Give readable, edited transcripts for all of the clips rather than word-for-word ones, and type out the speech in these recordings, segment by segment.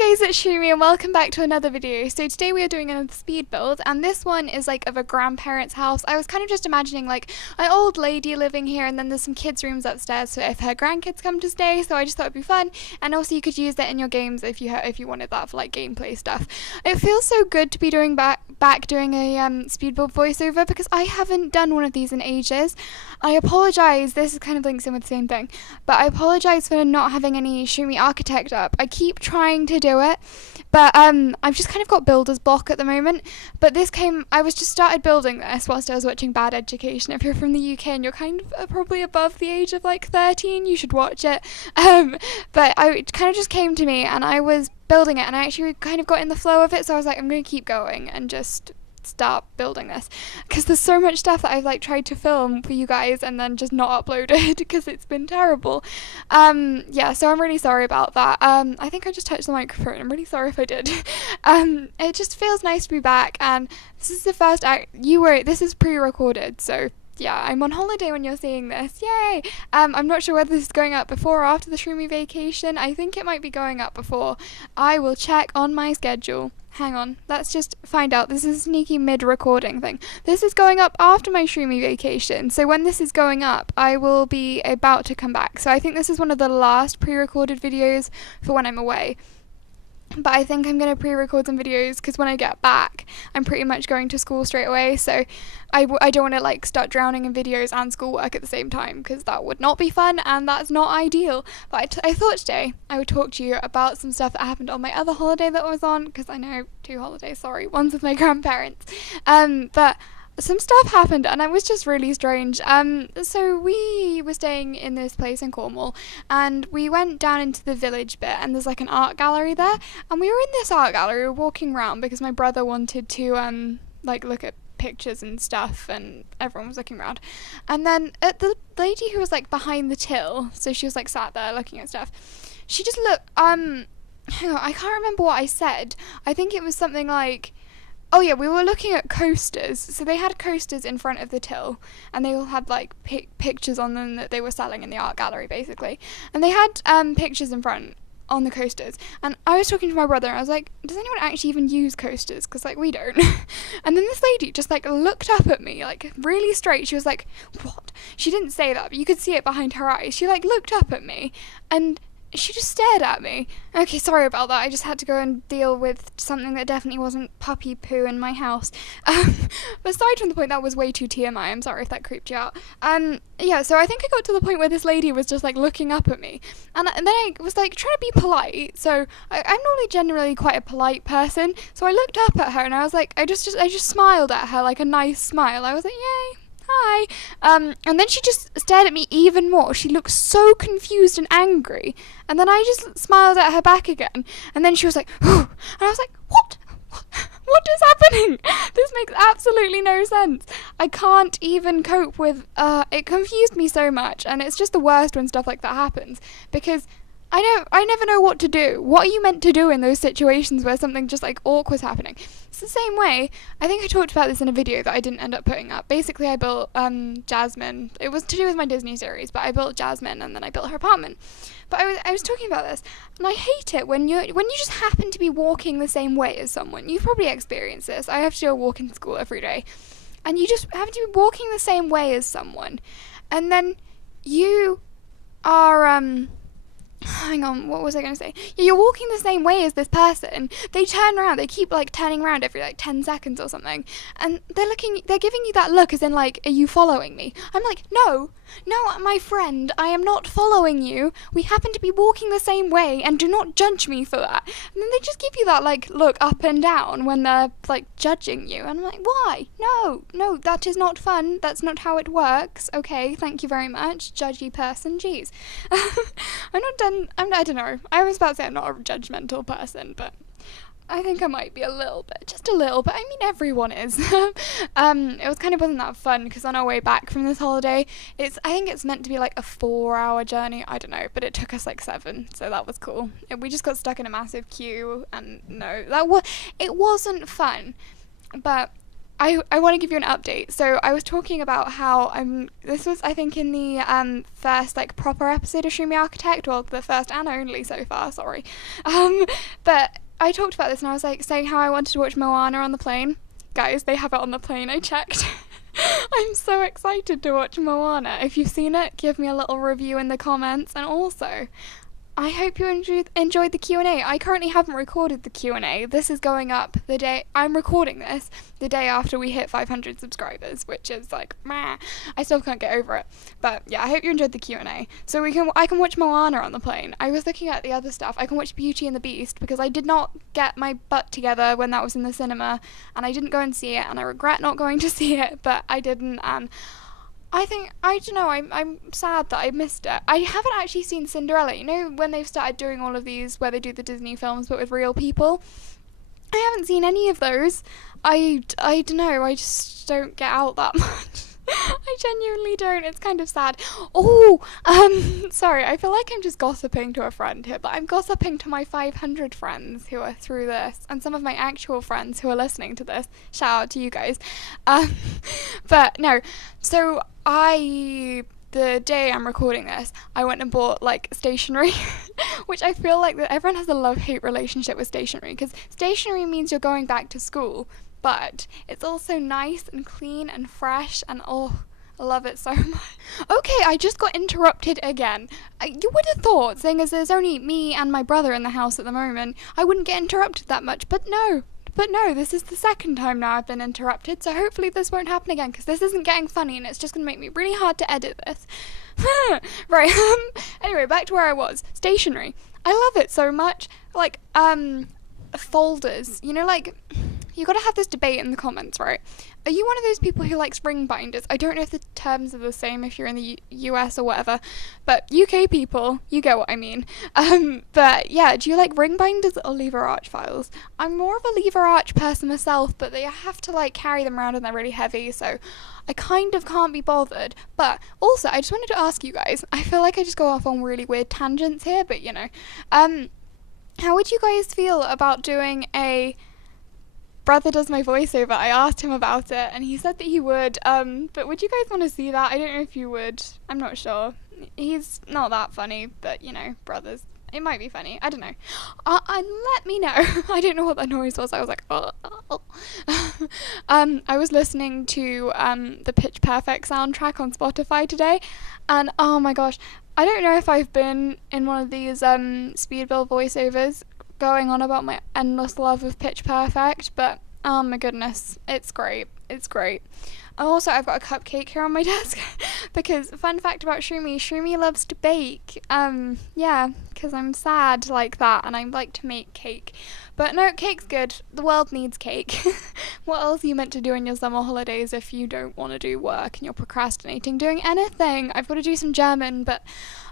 guys, it's Shroomy and welcome back to another video. So today we are doing another speed build, and this one is like of a grandparent's house. I was kind of just imagining like an old lady living here, and then there's some kids' rooms upstairs so if her grandkids come to stay, so I just thought it'd be fun, and also you could use that in your games if you wanted that for like gameplay stuff. It feels so good to be doing back doing a speed build voiceover because I haven't done one of these in ages. I apologise, this is kind of links in with the same thing, but I apologise for not having any Shroomy Architect up. I keep trying to do it, but I've just kind of got builder's block at the moment. But I was just started building this whilst I was watching Bad Education. If you're from the UK and you're kind of probably above the age of like 13, you should watch it. But it kind of just came to me and I was building it and I actually kind of got in the flow of it, so I was like, I'm going to keep going and just start building this because there's so much stuff that I've like tried to film for you guys and then just not uploaded because it's been terrible. Yeah, so I'm really sorry about that. I think I just touched the microphone. I'm really sorry if I did. It just feels nice to be back, and this is the first this is pre-recorded, so yeah, I'm on holiday when you're seeing this. Yay! I'm not sure whether this is going up before or after the Shroomy vacation. I think it might be going up before. I will check on my schedule. Hang on, let's just find out. This is a sneaky mid-recording thing. This is going up after my Shroomy vacation, so when this is going up, I will be about to come back. So I think this is one of the last pre-recorded videos for when I'm away. But I think I'm going to pre-record some videos because when I get back, I'm pretty much going to school straight away, so I don't want to like start drowning in videos and schoolwork at the same time because that would not be fun and that's not ideal. But I thought today I would talk to you about some stuff that happened on my other holiday that I was on, because I know 2 holidays, sorry, one's with my grandparents. But some stuff happened and it was just really strange. So we were staying in this place in Cornwall and we went down into the village bit and there's like an art gallery there, and we were in this art gallery, we were walking around because my brother wanted to like look at pictures and stuff and everyone was looking around, and then the lady who was like behind the till, so she was like sat there looking at stuff, she just looked hang on, I can't remember what I said. I think it was something like, oh yeah, we were looking at coasters. So they had coasters in front of the till and they all had like pictures on them that they were selling in the art gallery basically. And they had pictures in front on the coasters. And I was talking to my brother and I was like, does anyone actually even use coasters? Because like we don't. And then this lady just like looked up at me like really straight. She was like, what? She didn't say that, but you could see it behind her eyes. She like looked up at me and she just stared at me. Okay, sorry about that. I just had to go and deal with something that definitely wasn't puppy poo in my house. But aside from the point, that was way too TMI. I'm sorry if that creeped you out. Yeah, so I think I got to the point where this lady was just like looking up at me. And then I was like trying to be polite. So I'm normally generally quite a polite person. So I looked up at her and I was like, I just smiled at her like a nice smile. I was like, yay. Hi. And then she just stared at me even more. She looked so confused and angry. And then I just smiled at her back again. And then she was like, and I was like, what? What is happening? This makes absolutely no sense. I can't even cope with, it confused me so much. And it's just the worst when stuff like that happens. Because I never know what to do. What are you meant to do in those situations where something just like awkward's happening? It's the same way. I think I talked about this in a video that I didn't end up putting up. Basically, I built Jasmine. It was to do with my Disney series, but I built Jasmine and then I built her apartment. But I was talking about this, and I hate it when you just happen to be walking the same way as someone. You've probably experienced this. I have to do a walk in school every day, and you just happen to be walking the same way as someone, and then you are hang on, what was I going to say? You're walking the same way as this person. They turn around, they keep like turning around every like 10 seconds or something. And they're giving you that look as in like, are you following me? I'm like, no, my friend, I am not following you. We happen to be walking the same way and do not judge me for that. And then they just give you that like look up and down when they're like judging you. And I'm like, why? No, that is not fun. That's not how it works. Okay, thank you very much, judgy person. Jeez. I don't know. I was about to say I'm not a judgmental person, but I think I might be a little bit, just a little bit. I mean, everyone is. It was kind of wasn't that fun because on our way back from this holiday, I think it's meant to be like a 4-hour journey. I don't know, but it took us like 7, so that was cool. We just got stuck in a massive queue, and no, it wasn't fun. But I want to give you an update. So I was talking about how this was, I think, in the first like proper episode of Shroomy Architect, well, the first and only so far, sorry. But I talked about this and I was like saying how I wanted to watch Moana on the plane. Guys, they have it on the plane, I checked. I'm so excited to watch Moana. If you've seen it, give me a little review in the comments. And also, I hope you enjoyed the Q&A. I currently haven't recorded the Q&A. This is going up the day I'm recording this, the day after we hit 500 subscribers, which is like, meh. I still can't get over it. But yeah, I hope you enjoyed the Q&A. So I can watch Moana on the plane. I was looking at the other stuff. I can watch Beauty and the Beast because I did not get my butt together when that was in the cinema, and I didn't go and see it, and I regret not going to see it, but I didn't, and I don't know, I'm sad that I missed it. I haven't actually seen Cinderella. You know, when they've started doing all of these where they do the Disney films but with real people? I haven't seen any of those. I don't know, I just don't get out that much. I genuinely don't. It's kind of sad. Oh, sorry, I feel like I'm just gossiping to a friend here, but I'm gossiping to my 500 friends who are through this, and some of my actual friends who are listening to this. Shout out to you guys. But no, so the day I'm recording this, I went and bought like stationery, which I feel like that everyone has a love-hate relationship with stationery, because stationery means you're going back to school. But it's also nice and clean and fresh, and oh, I love it so much. Okay, I just got interrupted again. You would have thought, seeing as there's only me and my brother in the house at the moment, I wouldn't get interrupted that much, but no, this is the second time now I've been interrupted, so hopefully this won't happen again, because this isn't getting funny and it's just going to make me really hard to edit this. Right, anyway, back to where I was. Stationery. I love it so much. Like, folders, you know, like, you gotta have this debate in the comments, right? Are you one of those people who likes ring binders? I don't know if the terms are the same if you're in the US or whatever, but UK people, you get what I mean. But yeah, do you like ring binders or lever arch files? I'm more of a lever arch person myself, but they have to like carry them around and they're really heavy, so I kind of can't be bothered. But also, I just wanted to ask you guys, I feel like I just go off on really weird tangents here, but you know, how would you guys feel about doing a brother does my voiceover? I asked him about it and he said that he would, but would you guys want to see that? I don't know if you would. I'm not sure. He's not that funny, but you know, brothers, it might be funny. I don't know. And let me know. I don't know what that noise was. I was like, oh. I was listening to the Pitch Perfect soundtrack on Spotify today, and oh my gosh, I don't know if I've been in one of these speed build voiceovers going on about my endless love of Pitch Perfect, but oh my goodness, it's great. It's great. Also, I've got a cupcake here on my desk because fun fact about Shroomy loves to bake. Yeah, because I'm sad like that and I like to make cake. But no, cake's good. The world needs cake. What else are you meant to do in your summer holidays if you don't want to do work and you're procrastinating doing anything? I've got to do some German, but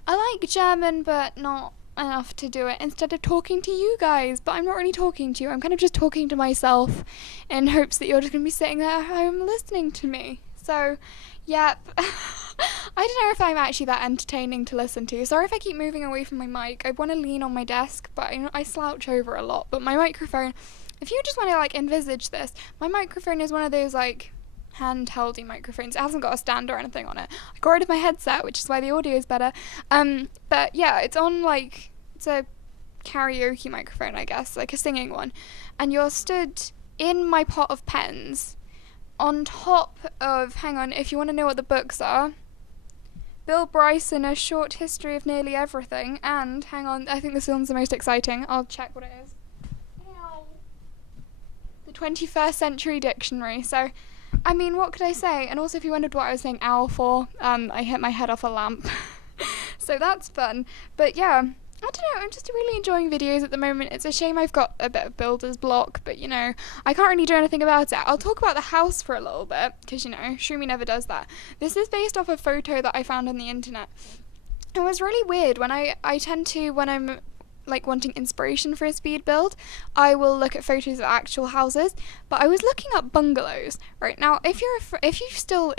I like German, but not enough to do it instead of talking to you guys. But I'm not really talking to you, I'm kind of just talking to myself in hopes that you're just going to be sitting there at home listening to me. So yep. I don't know if I'm actually that entertaining to listen to. Sorry if I keep moving away from my mic. I want to lean on my desk, but I slouch over a lot. But my microphone, if you just want to like envisage this, my microphone is one of those like handheldy microphones. It hasn't got a stand or anything on it. I got rid of my headset, which is why the audio is better. But yeah, it's on like, it's a karaoke microphone, I guess, like a singing one. And you're stood in my pot of pens on top of, hang on, if you want to know what the books are, Bill Bryson, A Short History of Nearly Everything, and, hang on, I think this one's the most exciting. I'll check what it is. The 21st Century Dictionary. So, I mean, what could I say? And also, if you wondered what I was saying owl for, I hit my head off a lamp. So that's fun. But yeah, I don't know, I'm just really enjoying videos at the moment. It's a shame I've got a bit of builder's block, but you know, I can't really do anything about it. I'll talk about the house for a little bit, because you know, Shroomy never does that. This is based off a photo that I found on the internet. It was really weird. When I tend to, when I'm like wanting inspiration for a speed build, I will look at photos of actual houses, but I was looking up bungalows. Right now, if you're still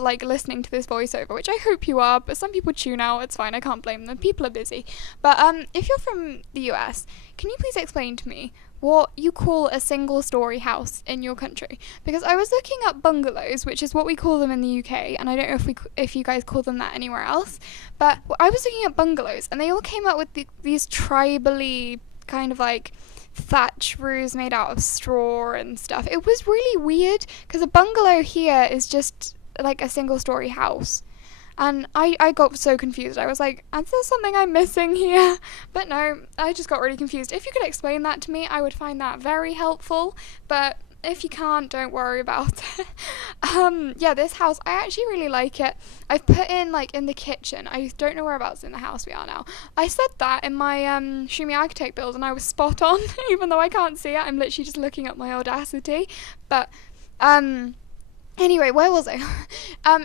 like listening to this voiceover, which I hope you are, but some people tune out, it's fine, I can't blame them, people are busy. But if you're from the US, can you please explain to me what you call a single story house in your country, because I was looking up bungalows, which is what we call them in the UK, and I don't know if you guys call them that anywhere else, but I was looking at bungalows and they all came up with these tribally kind of like thatch roofs made out of straw and stuff. It was really weird because a bungalow here is just like a single story house. And I got so confused. I was like, is there something I'm missing here? But no, I just got really confused. If you could explain that to me, I would find that very helpful. But if you can't, don't worry about it. Yeah, this house, I actually really like it. I've put in, like, in the kitchen. I don't know whereabouts in the house we are now. I said that in my Shroomy Xx build, and I was spot on. Even though I can't see it, I'm literally just looking at my Audacity. But, anyway, where was I?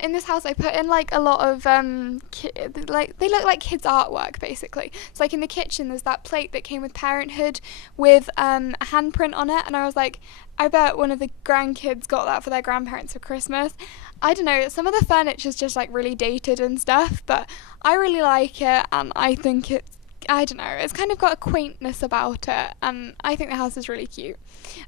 In this house, I put in like a lot of like they look like kids' artwork basically. It's like in the kitchen, there's that plate that came with Parenthood with a handprint on it, and I was like, I bet one of the grandkids got that for their grandparents for Christmas. I don't know. Some of the furniture's just like really dated and stuff, but I really like it, and I think I don't know, it's kind of got a quaintness about it, and I think the house is really cute.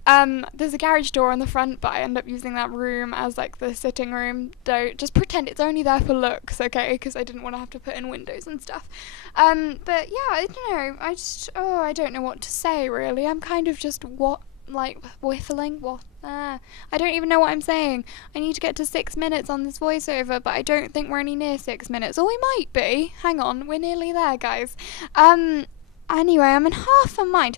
There's a garage door on the front, but I end up using that room as like the sitting room. Don't just pretend it's only there for looks, okay? Because I didn't want to have to put in windows and stuff. But yeah, I don't know. I don't know what to say really. I'm kind of just whiffling. I don't even know what I'm saying. I need to get to 6 minutes on this voiceover, but I don't think we're any near 6 minutes. Or we might be. Hang on, we're nearly there, guys. Anyway, I'm in half a mind.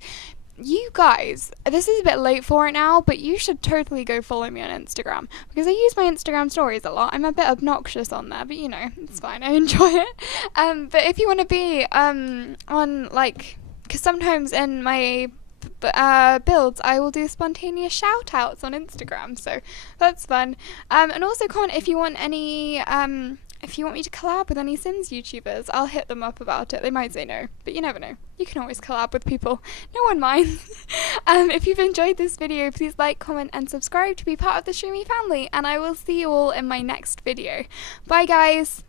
You guys, this is a bit late for it now, but you should totally go follow me on Instagram, because I use my Instagram stories a lot. I'm a bit obnoxious on there, but you know, it's fine. I enjoy it. But if you want to be on, like, because sometimes in my builds I will do spontaneous shout outs on Instagram, so that's fun. And also comment if you want any if you want me to collab with any Sims YouTubers. I'll hit them up about it. They might say no, but you never know. You can always collab with people. No one minds. If you've enjoyed this video, please like, comment and subscribe to be part of the Shroomy family, and I will see you all in my next video. Bye guys!